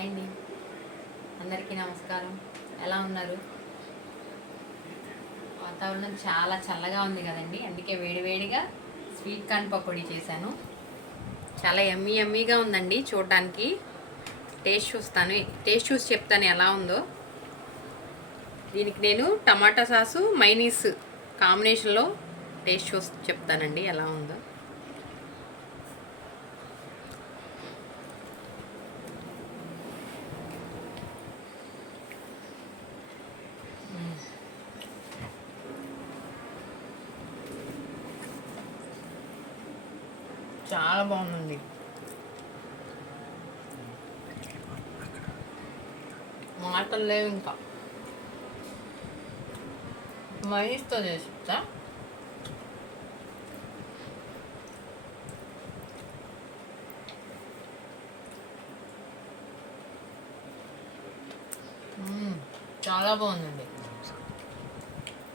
Hi అండి, అందరికీ నమస్కారం. ఎలా ఉన్నారు? వాతావరణం చాలా చల్లగా ఉంది కదండి, అందుకే వేడివేడిగా స్వీట్ కార్న్ పకోడీ చేశాను. చాలా యమ్మీగా ఉందండి చూడడానికి. టేస్ట్ చూసి చెప్తాను ఎలా ఉందో. దీనికి నేను టమాటా సాసు మైనీస్ కాంబినేషన్లో టేస్ట్ చూసి చెప్తానండి ఎలా ఉందో. చాలా బాగుందండి. మాటలు లేవు ఇంకా. మైనీస్తో చేస్తా. చాలా బాగుందండి,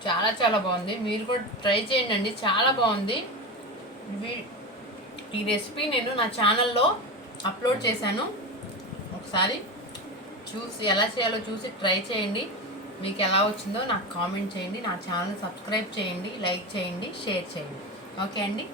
చాలా బాగుంది. మీరు కూడా ట్రై చేయండి, చాలా బాగుంది. ఈ రెసిపీ నేను నా ఛానల్లో అప్లోడ్ చేశాను. ఒకసారి చూసి ఎలా చేయాలో చూసి ట్రై చేయండి. మీకు ఎలా వచ్చిందో నాకు కామెంట్ చేయండి. నా ఛానల్ సబ్స్క్రైబ్ చేయండి, లైక్ చేయండి, షేర్ చేయండి. ఓకే అండి.